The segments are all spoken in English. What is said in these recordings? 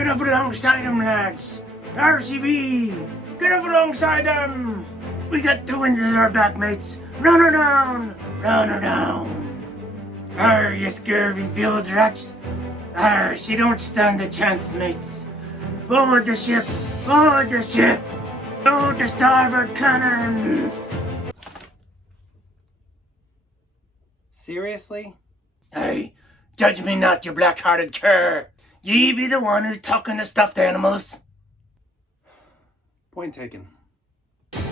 Get up alongside him, lads. RCB, get up alongside him. We got the wind at our back, mates. Run her down, run her down. Arr, you scurvy bilge rats. Arr, she don't stand a chance, mates. Board the ship, board the ship. Load the starboard cannons. Seriously? Hey, judge me not, you black-hearted cur. Ye be the one who's talking to stuffed animals. Point taken.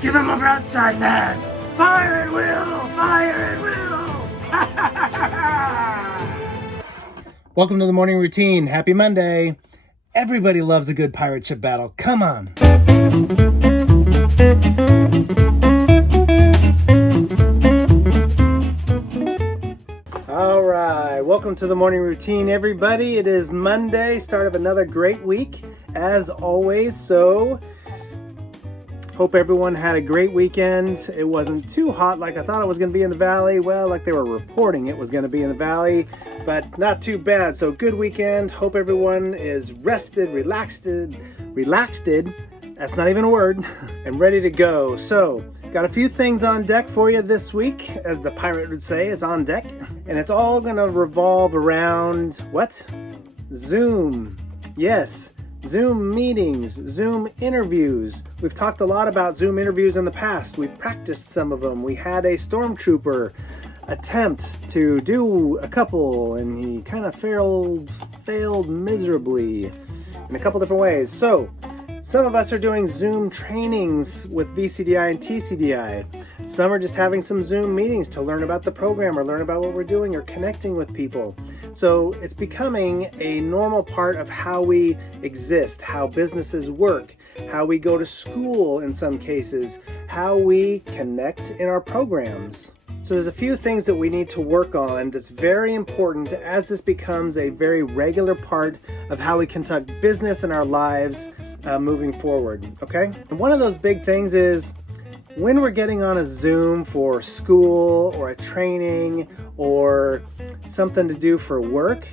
Give him a broadside, lads. Fire at will, fire at will. Welcome to the morning routine. Happy Monday. Everybody loves a good pirate ship battle. Come on. All right. Welcome to the morning routine, everybody. It is Monday, start of another great week, as always. So, hope everyone had a great weekend. It wasn't too hot like I thought it was going to be in the valley. Well, like they were reporting it was going to be in the valley, but not too bad. So good weekend. Hope everyone is rested, relaxed. That's not even a word. And ready to go. So got a few things on deck for you this week. As the pirate would say, it's on deck. And it's all going to revolve around what? Zoom. Yes. Zoom meetings, Zoom interviews. We've talked a lot about Zoom interviews in the past. We've practiced some of them. We had a stormtrooper attempt to do a couple, and he kind of failed miserably in a couple different ways. So, some of us are doing Zoom trainings with VCDI and TCDI. Some are just having some Zoom meetings to learn about the program or learn about what we're doing or connecting with people. So it's becoming a normal part of how we exist, how businesses work, how we go to school in some cases, how we connect in our programs. So there's a few things that we need to work on that's very important as this becomes a very regular part of how we conduct business in our lives moving forward, okay? And one of those big things is when we're getting on a Zoom for school or a training or something to do for work,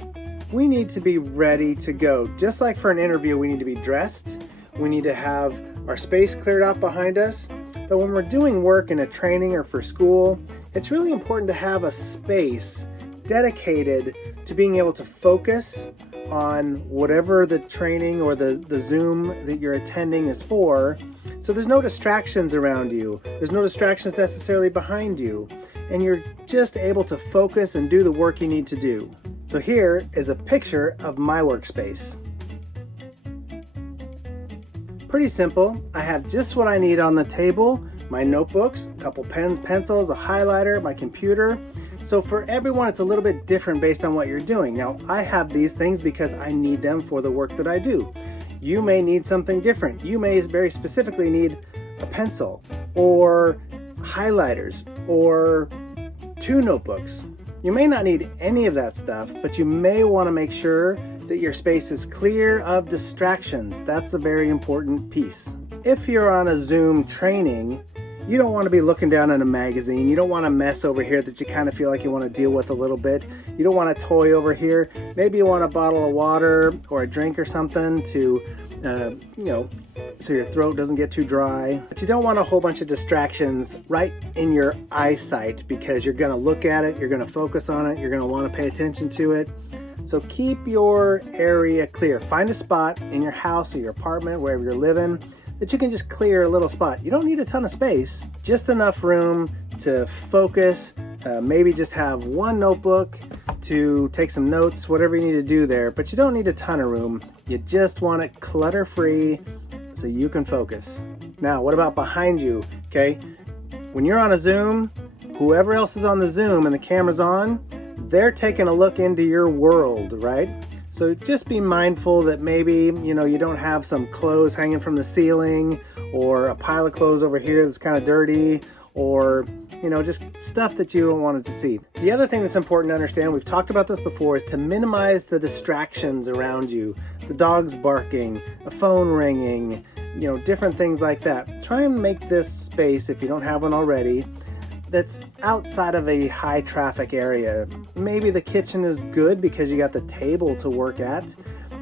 we need to be ready to go. Just like for an interview, we need to be dressed. We need to have our space cleared out behind us. But when we're doing work in a training or for school, it's really important to have a space dedicated to being able to focus on whatever the training or the Zoom that you're attending is for. So there's no distractions around you. There's no distractions necessarily behind you. And you're just able to focus and do the work you need to do. So here is a picture of my workspace. Pretty simple. I have just what I need on the table. My notebooks, a couple pens, pencils, a highlighter, my computer. So for everyone, it's a little bit different based on what you're doing. Now, I have these things because I need them for the work that I do. You may need something different. You may very specifically need a pencil or highlighters or 2 notebooks. You may not need any of that stuff, but you may want to make sure that your space is clear of distractions. That's a very important piece. If you're on a Zoom training, you don't want to be looking down at a magazine. You don't want a mess over here that you kind of feel like you want to deal with a little bit. You don't want a toy over here. Maybe you want a bottle of water or a drink or something to, so your throat doesn't get too dry. But you don't want a whole bunch of distractions right in your eyesight because you're going to look at it, you're going to focus on it, you're going to want to pay attention to it. So keep your area clear. Find a spot in your house or your apartment, wherever you're living, that you can just clear a little spot. You don't need a ton of space, just enough room to focus, maybe just have one notebook to take some notes, whatever you need to do there, but you don't need a ton of room. You just want it clutter-free so you can focus. Now, what about behind you, okay? When you're on a Zoom, whoever else is on the Zoom and the camera's on, they're taking a look into your world, right? So just be mindful that maybe, you don't have some clothes hanging from the ceiling or a pile of clothes over here that's kind of dirty or, just stuff that you don't want it to see. The other thing that's important to understand, we've talked about this before, is to minimize the distractions around you. The dog's barking, a phone ringing, different things like that. Try and make this space, if you don't have one already, that's outside of a high traffic area. Maybe the kitchen is good because you got the table to work at,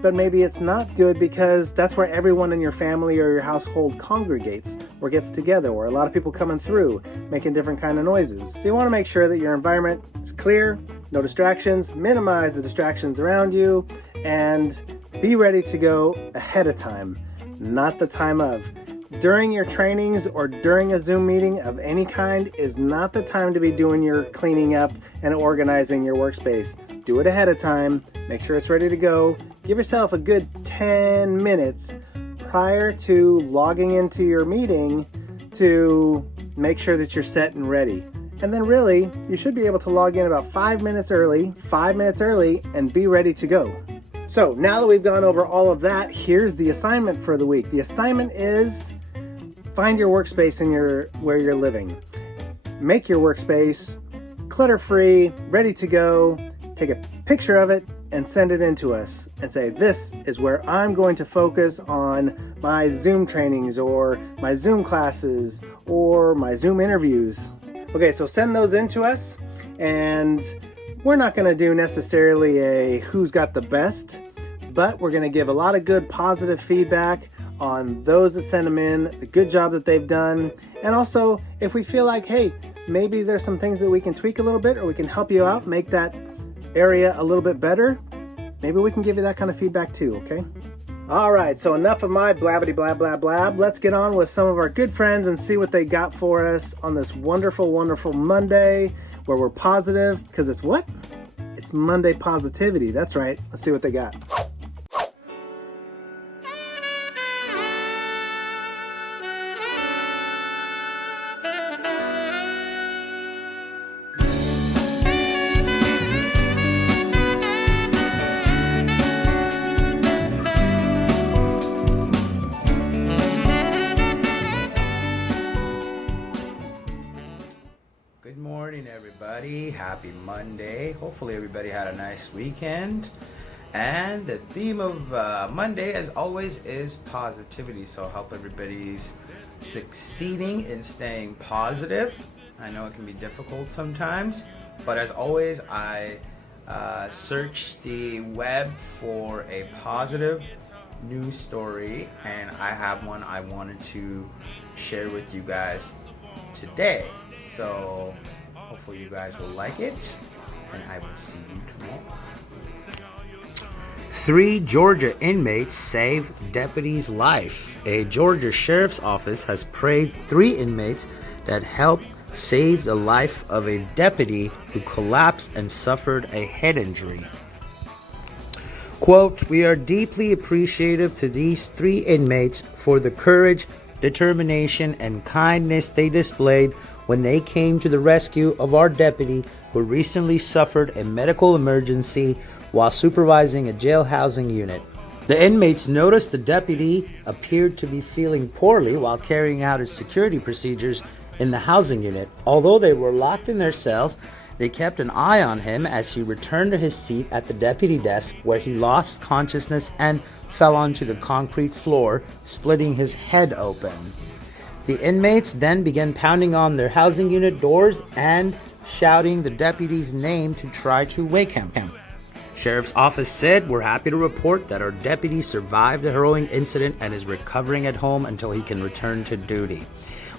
but maybe it's not good because that's where everyone in your family or your household congregates or gets together, or a lot of people coming through making different kind of noises. So you want to make sure that your environment is clear, no distractions, minimize the distractions around you, and be ready to go ahead of time, not the time of. During your trainings or during a Zoom meeting of any kind is not the time to be doing your cleaning up and organizing your workspace. Do it ahead of time. Make sure it's ready to go. Give yourself a good 10 minutes prior to logging into your meeting to make sure that you're set and ready. And then really, you should be able to log in about 5 minutes early, and be ready to go. So now that we've gone over all of that, here's the assignment for the week. The assignment is find your workspace where you're living. Make your workspace clutter-free, ready to go. Take a picture of it and send it in to us and say, this is where I'm going to focus on my Zoom trainings or my Zoom classes or my Zoom interviews. Okay, so send those in to us, and we're not going to do necessarily a who's got the best, but we're going to give a lot of good positive feedback on those that send them in, the good job that they've done, and also if we feel like, hey, maybe there's some things that we can tweak a little bit or we can help you out, make that area a little bit better, maybe we can give you that kind of feedback too, okay? All right, so enough of my blabbity blab blab blab. Let's get on with some of our good friends and see what they got for us on this wonderful, wonderful Monday where we're positive, because it's what? It's Monday positivity. That's right. Let's see what they got. Good morning, everybody. Happy Monday. Hopefully everybody had a nice weekend. And the theme of Monday, as always, is positivity. So I hope everybody's succeeding in staying positive. I know it can be difficult sometimes, but as always, I search the web for a positive news story, and I have one I wanted to share with you guys today. So hopefully you guys will like it, and I will see you tomorrow. 3 Georgia inmates save deputy's life. A Georgia sheriff's office has praised 3 inmates that helped save the life of a deputy who collapsed and suffered a head injury. Quote, "We are deeply appreciative to these 3 inmates for the courage, determination, and kindness they displayed when they came to the rescue of our deputy who recently suffered a medical emergency while supervising a jail housing unit. The inmates noticed the deputy appeared to be feeling poorly while carrying out his security procedures in the housing unit. Although they were locked in their cells, they kept an eye on him as he returned to his seat at the deputy desk, where he lost consciousness and fell onto the concrete floor, splitting his head open. The inmates then began pounding on their housing unit doors and shouting the deputy's name to try to wake him. Sheriff's office said, "We're happy to report that our deputy survived the harrowing incident and is recovering at home until he can return to duty."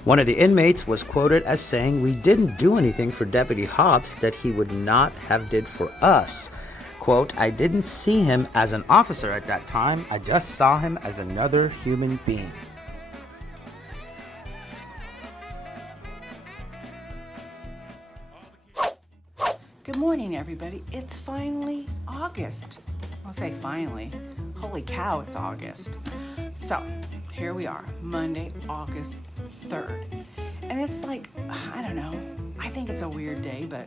One of the inmates was quoted as saying, "We didn't do anything for Deputy Hobbs that he would not have did for us." Quote, "I didn't see him as an officer at that time. I just saw him as another human being." Good morning, everybody. It's finally August. I'll say finally. Holy cow, it's August. So, here we are, Monday, August 3rd. And it's like, I don't know, I think it's a weird day, but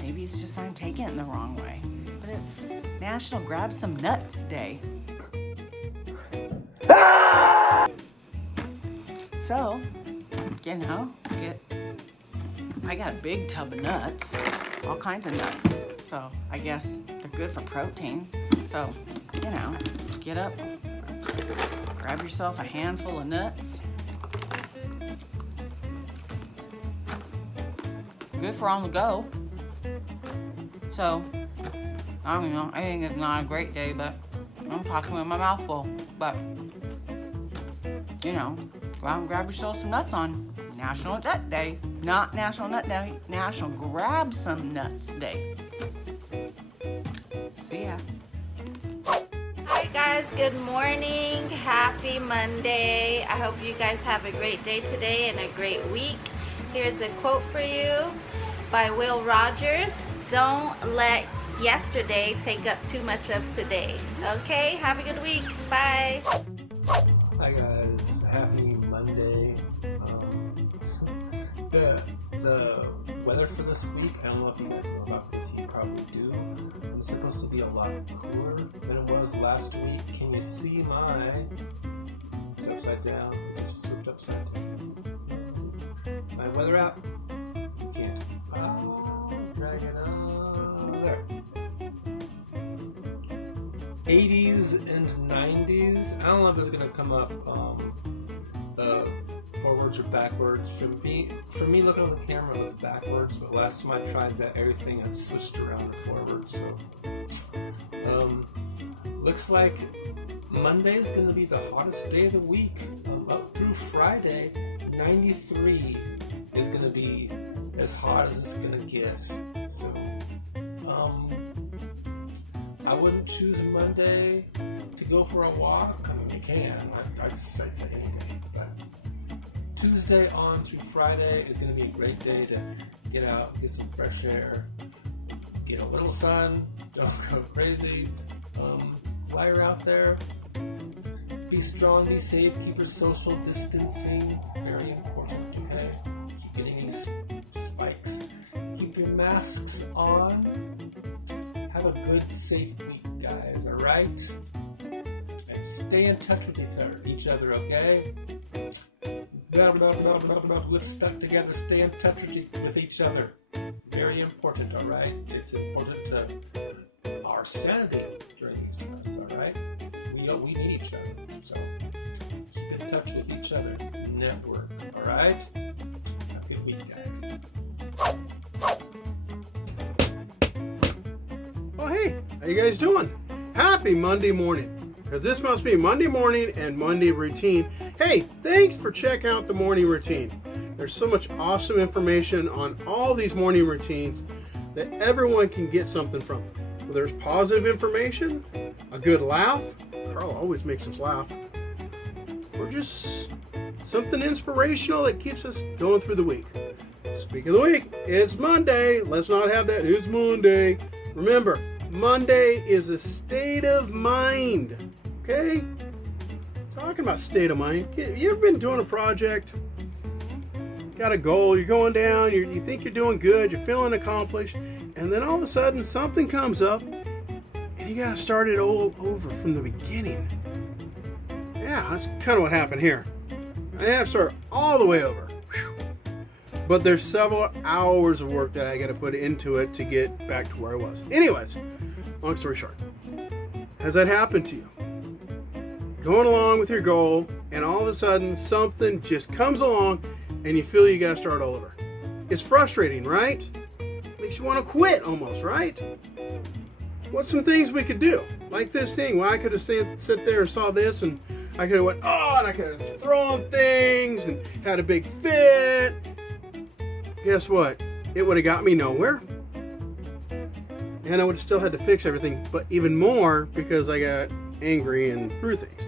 maybe it's just I'm taking it in the wrong way. But it's National Grab Some Nuts Day. So, you know, I got a big tub of nuts, all kinds of nuts. So I guess they're good for protein. So, you know, get up, grab yourself a handful of nuts. Good for on the go. So, I don't know, I think it's not a great day, but I'm talking with my mouth full, but you know, go out and grab yourself some nuts on National Nut Day. Not National Nut Day, National Grab Some Nuts Day. See ya. Hi guys, good morning. Happy Monday. I hope you guys have a great day today and a great week. Here's a quote for you by Will Rogers. Don't let yesterday take up too much of today. Okay, have a good week. Bye. Hi guys, happy Monday. The weather for this week, I don't know if you guys know about this, you probably do. It's supposed to be a lot cooler than it was last week. Can you see my upside down? It's flipped upside down. My weather app? You can't. Drag it on. There. 80s and 90s. I don't know if it's gonna come up forwards or backwards. For me looking on the camera, it was backwards, but last time I tried that, everything had switched around to forward. So looks like Monday is gonna be the hottest day of the week. Up through Friday, 93 is gonna be as hot as it's gonna get. So I wouldn't choose Monday to go for a walk. I mean, you can. I'd say any day. But Tuesday on through Friday is going to be a great day to get out, get some fresh air, get a little sun, don't go crazy. While you're out there, be strong, be safe, keep your social distancing. It's very important, okay? Keep getting these spikes. Keep your masks on. Have a good, safe week, guys, alright? And stay in touch with each other, okay? Let's stuck together, stay in touch with each other. Very important, alright? It's important to our sanity during these times, alright? We need each other, so keep in touch with each other. Network, alright? Have a good week, guys. Oh, hey, how you guys doing? Happy Monday morning. Because this must be Monday morning and Monday routine. Hey, thanks for checking out the morning routine. There's so much awesome information on all these morning routines that everyone can get something from. Well, there's positive information, a good laugh. Carl always makes us laugh. Or just something inspirational that keeps us going through the week. Speak of the week, it's Monday. Let's not have that. It's Monday. Remember, Monday is a state of mind. Okay? Talking about state of mind. You ever been doing a project? Got a goal, you're going down, you think you're doing good, you're feeling accomplished, and then all of a sudden something comes up and you gotta start it all over from the beginning. Yeah, that's kind of what happened here. I have to start all the way over. Whew. But there's several hours of work that I gotta put into it to get back to where I was. Anyways, long story short, has that happened to you? Going along with your goal, and all of a sudden something just comes along and you feel you gotta start all over. It's frustrating, right? Makes you want to quit almost, right? What's some things we could do? Like this thing, where I could have sit there and saw this, and I could have went, oh, and I could have thrown things and had a big fit. Guess what? It would have got me nowhere. And I would have still had to fix everything, but even more because I got angry and threw things.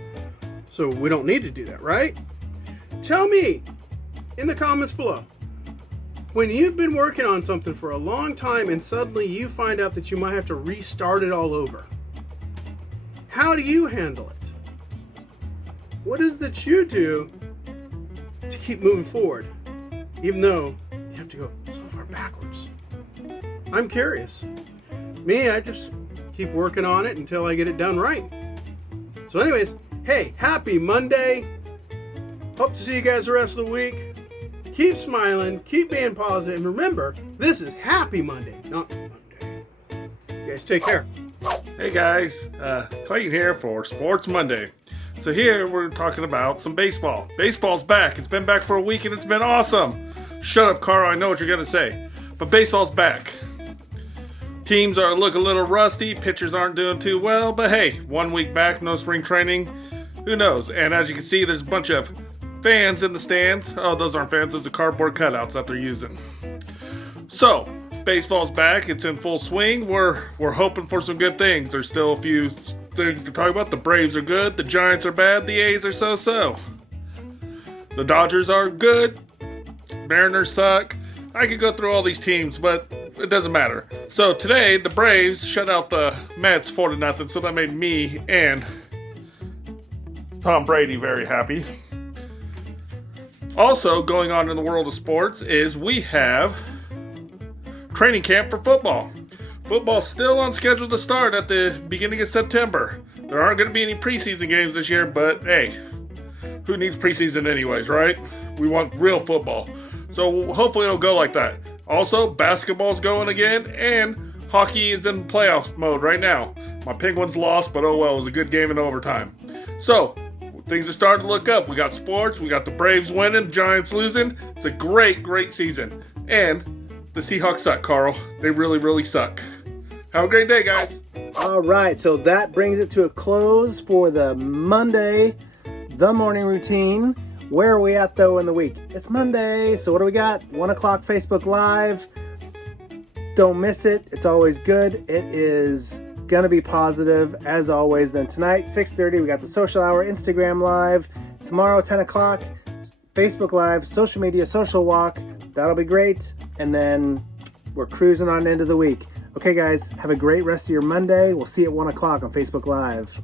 So we don't need to do that, right? Tell me in the comments below, when you've been working on something for a long time and suddenly you find out that you might have to restart it all over, how do you handle it? What is it that you do to keep moving forward, even though you have to go so far backwards? I'm curious. Me, I just keep working on it until I get it done right. So anyways, hey, happy Monday. Hope to see you guys the rest of the week. Keep smiling, keep being positive, and remember, this is Happy Monday, not Monday. You guys take care. Hey guys, Clayton here for Sports Monday. So here we're talking about some baseball. Baseball's back. It's been back for a week and it's been awesome. Shut up, Carl. I know what you're going to say. But baseball's back. Teams look a little rusty, pitchers aren't doing too well, but hey, 1 week back, no spring training, who knows? And as you can see, there's a bunch of fans in the stands. Oh, those aren't fans, those are cardboard cutouts that they're using. So, baseball's back, it's in full swing. We're hoping for some good things. There's still a few things to talk about. The Braves are good, the Giants are bad, the A's are so-so. The Dodgers are good, Mariners suck. I could go through all these teams, but it doesn't matter. So today, the Braves shut out the Mets 4-0, so that made me and Tom Brady very happy. Also, going on in the world of sports is we have training camp for football. Football's still on schedule to start at the beginning of September. There aren't going to be any preseason games this year, but hey, who needs preseason anyways, right? We want real football. So hopefully it'll go like that. Also, basketball's going again, and hockey is in playoff mode right now. My Penguins lost, but oh well, it was a good game in overtime. So, things are starting to look up. We got sports, we got the Braves winning, Giants losing. It's a great, great season. And the Seahawks suck, Carl. They really, really suck. Have a great day, guys. All right, so that brings it to a close for the Monday, the morning routine. Where are we at, though, in the week? It's Monday, so what do we got? 1 o'clock Facebook Live. Don't miss it. It's always good. It is going to be positive, as always. Then tonight, 6:30, we got the Social Hour Instagram Live. Tomorrow, 10 o'clock, Facebook Live, social media, social walk. That'll be great. And then we're cruising on into the week. Okay, guys, have a great rest of your Monday. We'll see you at 1 o'clock on Facebook Live.